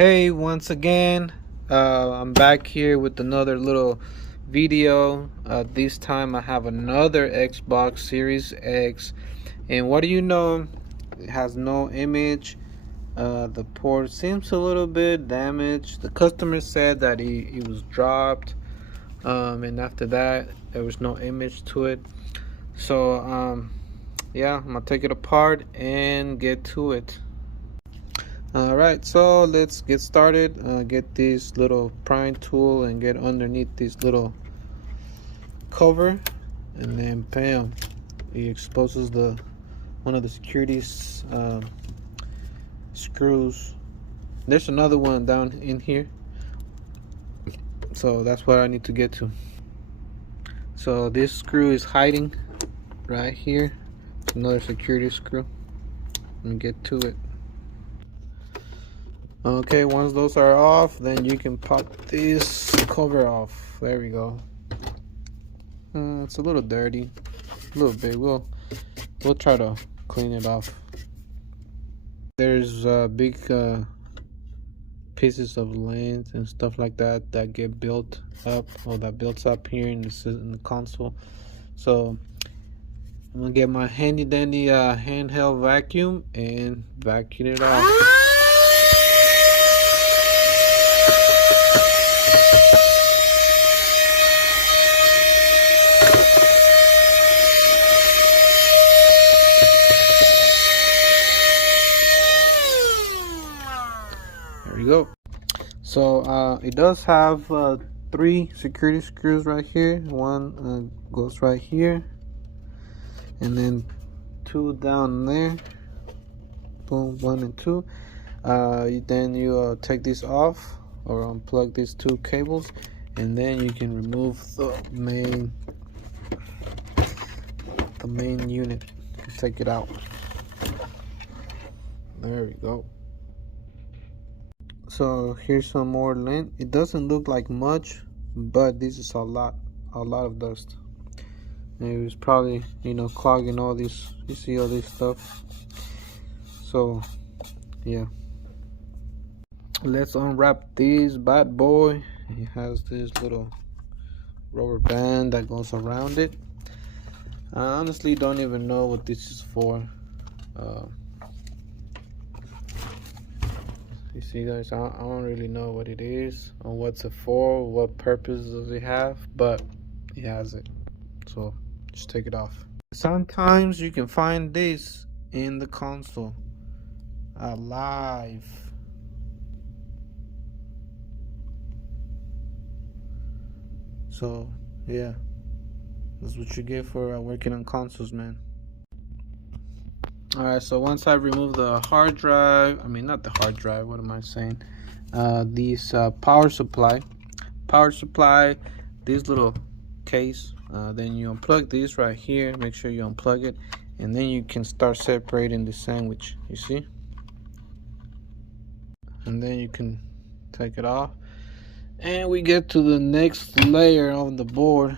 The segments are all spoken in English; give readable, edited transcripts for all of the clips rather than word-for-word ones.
Hey, once again, I'm back here with another little video. This time I have another Xbox Series X, and what do you know? It has no image. The port seems a little bit damaged. The customer said that it was dropped, and after that there was no image to it. So yeah, I'm gonna take it apart and get to it. Alright, so let's get started. Get this little prying tool and get underneath this little cover, and then bam, it exposes the one of the security screws. There's another one down in here, so that's what I need to get to. So this screw is hiding right here. It's another security screw. Let me get to it. Okay, once those are off, then you can pop this cover off. There we go. It's a little dirty, a little bit. We'll try to clean it off. There's big pieces of lint and stuff like that that get built up, or that builds up here in the console. So I'm gonna get my handy dandy handheld vacuum and vacuum it off. There we go. So it does have 3 security screws right here. One goes right here, and then 2 down there. Boom, 1 and 2. Then you take this off or unplug these 2 cables, and then you can remove the main unit. Take it out. There we go. So here's some more lint. It doesn't look like much, but this is a lot of dust. And it was probably, clogging all this. You see all this stuff. So yeah, let's unwrap this bad boy. It has this little rubber band that goes around it. I honestly don't even know what this is for. You see, guys, I don't really know what it is or what's it for, what purpose does it have, but it has it. So just take it off. Sometimes you can find this in the console alive. So yeah, that's what you get for working on consoles, man. Alright, so once I remove the hard drive, not the hard drive, what am I saying? This power supply, this little case, then you unplug this right here. Make sure you unplug it, and then you can start separating the sandwich, you see? And then you can take it off, and we get to the next layer of the board.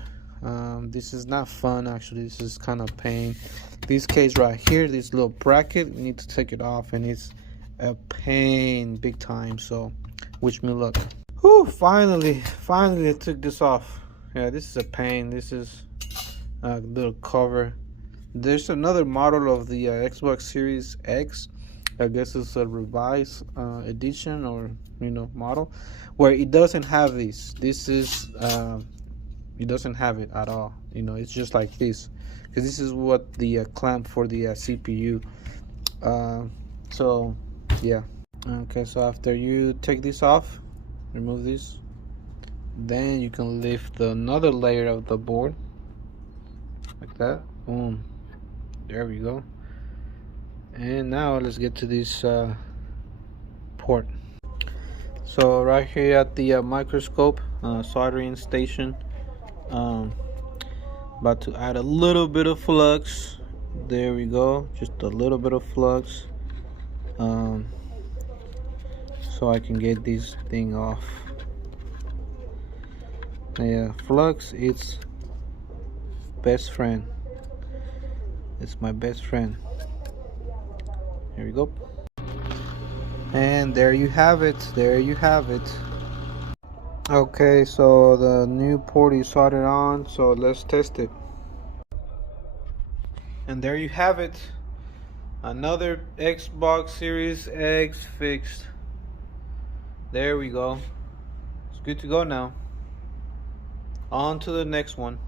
This is not fun, actually. This is kind of pain. This case right here, this little bracket, you need to take it off, and it's a pain big time. So wish me luck. Whew, finally I took this off. Yeah, this is a pain. This is a little cover. There's another model of the Xbox Series X. I guess it's a revised edition, or model, where it doesn't have this. This is it doesn't have it at all. It's just like this, because this is what the clamp for the CPU. So yeah. Okay, so after you take this off, remove this, then you can lift another layer of the board like that. Boom, there we go. And now let's get to this port. So right here at the microscope soldering station, about to add a little bit of flux. There we go, just a little bit of flux, so I can get this thing off. Yeah, flux, it's best friend. It's my best friend. Here we go. And there you have it. There you have it. Okay, so the new port is soldered on, so let's test it. And there you have it. Another Xbox Series X fixed. There we go. It's good to go now. On to the next one.